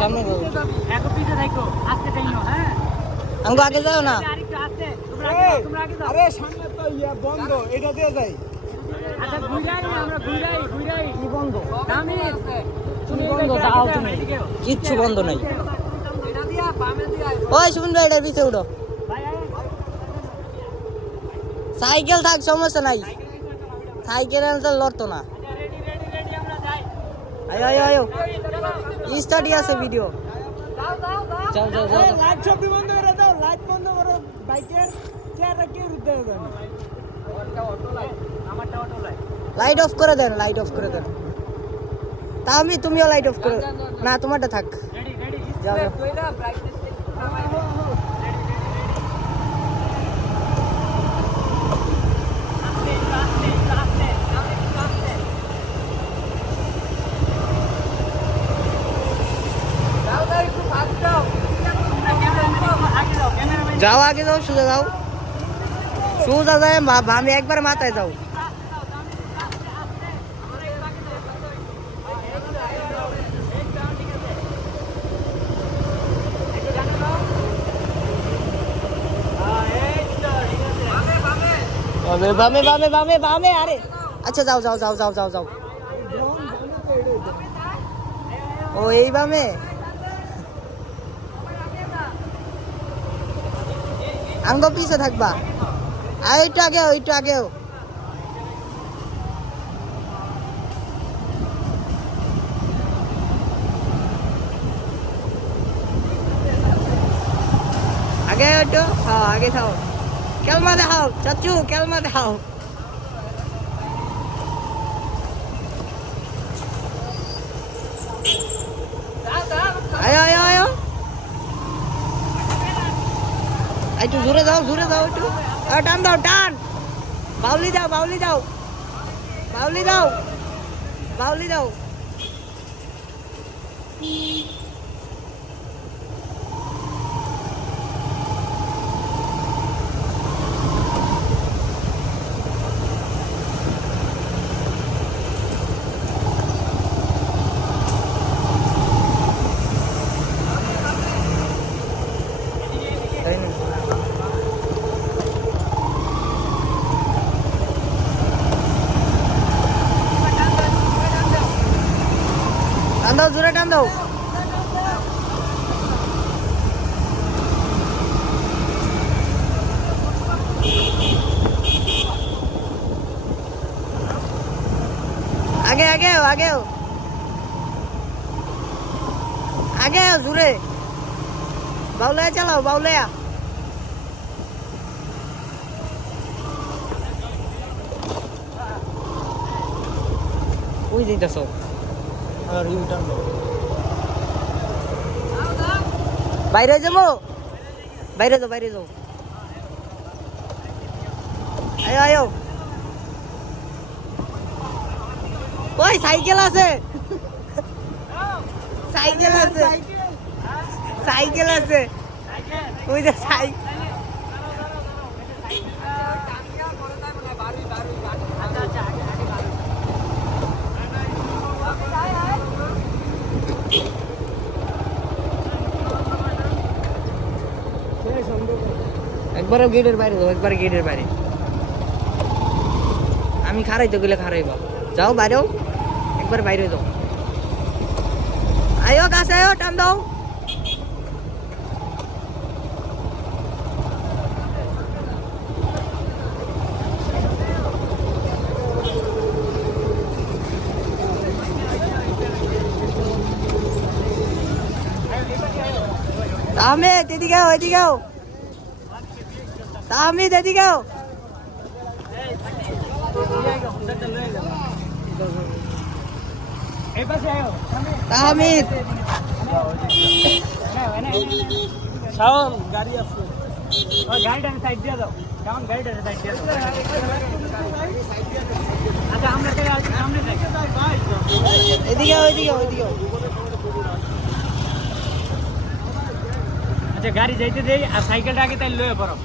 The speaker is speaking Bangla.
সামনে যাও এক পিছে থাকো আস্তে টাইনো হ্যাঁ আঙ্গো আগে যাও না আরেকটু আস্তে তোমরা আগে যাও আরে সামনে তো ইয়া বন্ধ এটা দিয়ে যাই আচ্ছা ঘুরাই আমরা ঘুরাই কি বন্ধ দামি কি বন্ধ যাও তুমি কিচ্ছু বন্ধ নাই এটা দিয়া বামে দিয়া ওই শুন ভাই এটার পিছে উঠো ভাই সাইকেল থাক সমস্যা নাই সাইকেল তো লড়তো না রেডি আমরা যাই আয়ো আয়ো আয়ো স্টাডি আছে ভিডিও যাও যাও যাও যাও লাইট সব বন্ধ করে দাও লাইট বন্ধ করো বাইকের চেয়ারটা কি উঠতে হবে আমারটা অটো লাই লাইট অফ করে দেন লাইট অফ করে দেন তাহমি তুমিও লাইট অফ করে না তোমারটা থাক রেডি যাও যাও কইরা ব্রাইটনেস যাও আগে যাও সোজা যাও সোজা যায় আমি একবার মাথায় যাও বামে বামে বামে বামে আরে আচ্ছা যাও যাও যাও যাও যাও যাও ও এই বামে আঙ্গ পিছে থাকবা আর একটু আগেও আগে একটু হ্যাঁ আগে থাও কেলমা দেখাও চাচু কেলমা দেখাও আয় আয় আয় একটু জোরে যাও একটু টান দাও টান বাউলি দাও বাউলি দাও বাউলি দাও বাউলি দাও টান দাও জোরে টান দাও আগেও জোরে বাউলায়া চালাও বাউলায়া ওই দিতেছ আর ইউটার্ন বাইরে যাবো বাইরে যাও আয়ো ওই সাইকেল আছে ওই যে একবারও গেটের বাইরে যাও একবার গেটের বাইরে আমি খারাইতে গেলে খারাইবা যাও বাইরেও একবার বাইরে যাও আয়ো কাছে আয়ো টান দাও তাহমিদ এদিকেও তাহমিদ এদিকেও তাহমিদ শাওন গাড়ি আছে গাড়িটা সাইড দিয়ে দাও কেমন গাড়িটা সাইড দিয়ে দাও আচ্ছা আমরা সামনে যাই এদিকেও আচ্ছা গাড়ি যাইতে দেই আর সাইকেলটা আগে তাই লয়ে পড়ো